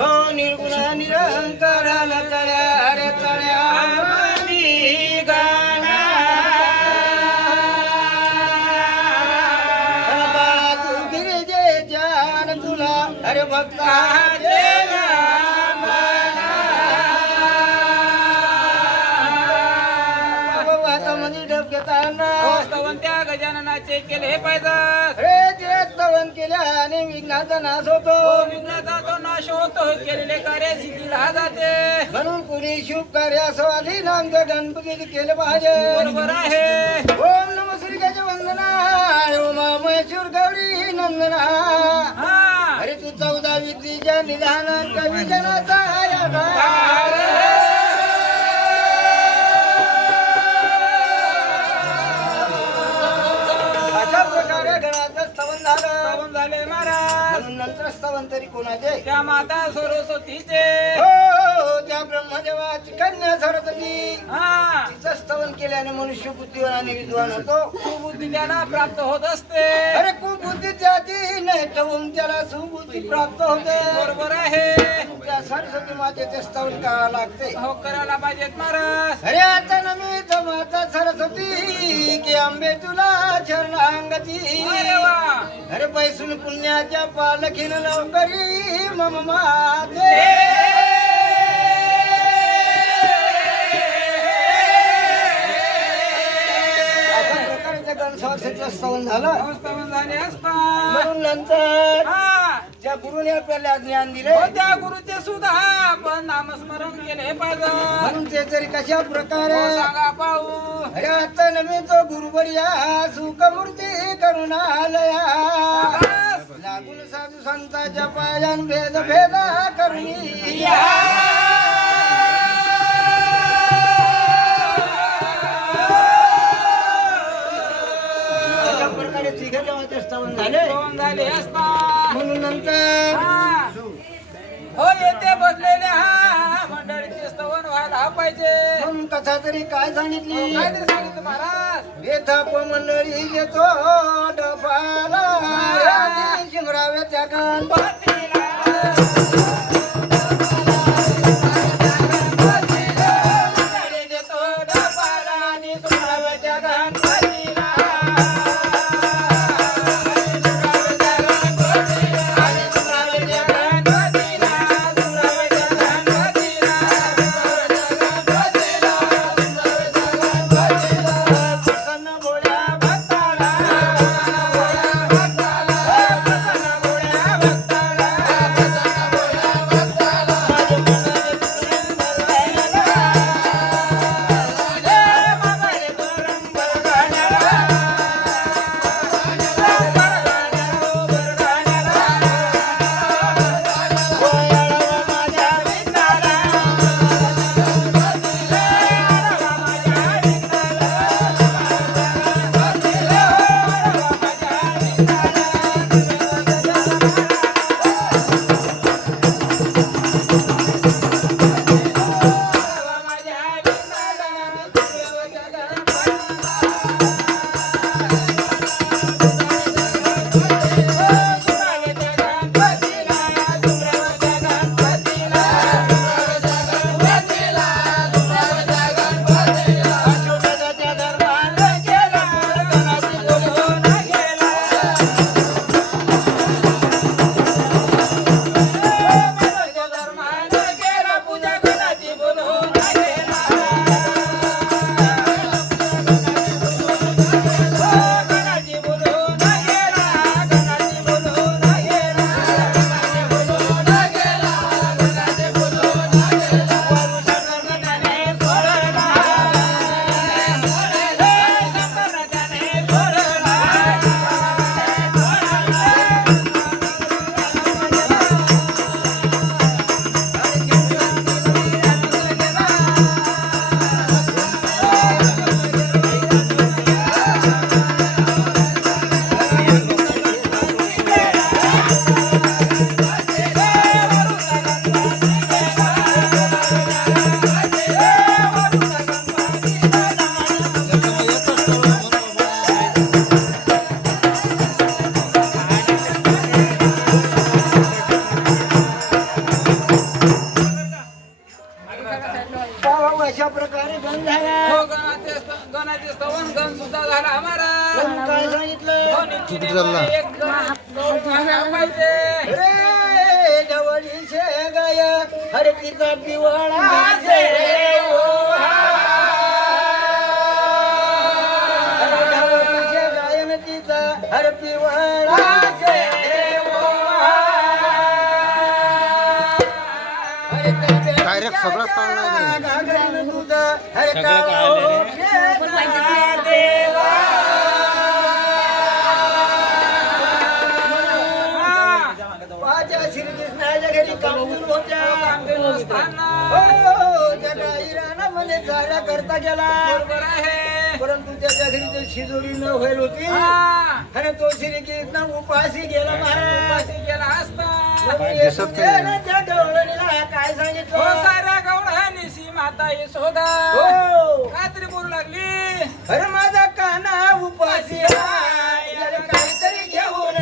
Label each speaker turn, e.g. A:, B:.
A: हो निर्गुण निरंकाराला
B: गजाननाचे केले हे पाहिजे.
A: अरे जे स्तवन केल्याने विघ्नाचा नाश होतो.
B: विघ्नाचा तो नाश होतो. केलेले कार्य सिद्धीला जाते.
A: म्हणून कुणी शुभ कार्य असं आधी नामचं गणपती केलं पाहिजे.
B: बरोबर आहे.
A: ओम नम श्री गज वंदना ओम महेश्वर गौरी नंदना.
B: हा.
A: अरे तू चौदा विद्येच्या निधान कवी जनाचा झालं
B: महाराज.
A: नंतर स्तवन तरी कोणाचे?
B: त्या माता सरस्वतीचे.
A: हो त्या ब्रह्मदेवाची कन्या सरस्वती.
B: हा.
A: तिचं स्तवन केल्याने मनुष्य बुद्धिवान आणि विद्वान होतो.
B: सुबुद्धी त्याला प्राप्त होत असते.
A: अरे कुबुद्धी त्याची नाही ठेवून त्याला सुबुद्धी प्राप्त होते.
B: बरोबर आहे.
A: त्या सरस्वती मातेचे स्तवन करावं लागते.
B: हो करायला पाहिजेत महाराज.
A: अरे आता नमित माता सरस्वती. आंबे तुला शरणांगती
B: अरे
A: पैसून पुण्याच्या पालखीन लवकरी मम माते. स्तवन झालं. म्हणून नंतर त्या गुरुने आपल्याला ज्ञान दिले
B: हो, त्या गुरुचे सुद्धा आपण नामस्मरण केले पाहिजे
A: म्हणून ते तरी कशा प्रकारे
B: हो, सांगा पाहू.
A: अरे आता नमी तो गुरुवर्या सुखमूर्ती करुणालया. लागून साधू संताच्या पायान भेद भेद करुणी कथा तरी काय सांगितली?
B: काय तरी सांगितलं महाराज.
A: वेथाप मंडळी घेतो डफाला शिंगराव्या त्या कान जवळीचे गाय हरे तिचा पिवळा से हरे जवळीचे गाय न तिचा हर पिवळा
C: Direct सगळंच काढलं
A: करता गेला. परंतु त्याच्या घरी ते शिजोरी न व्हायला होती आणि तो श्री कीर्तन उपाशी गेला महाराज
B: गेला असता.
A: काय सांगितलं?
B: साऱ्या गवळणीशी माता यशोदा बोलू लागली.
A: अरे माझा काना उपाशी काहीतरी घेऊन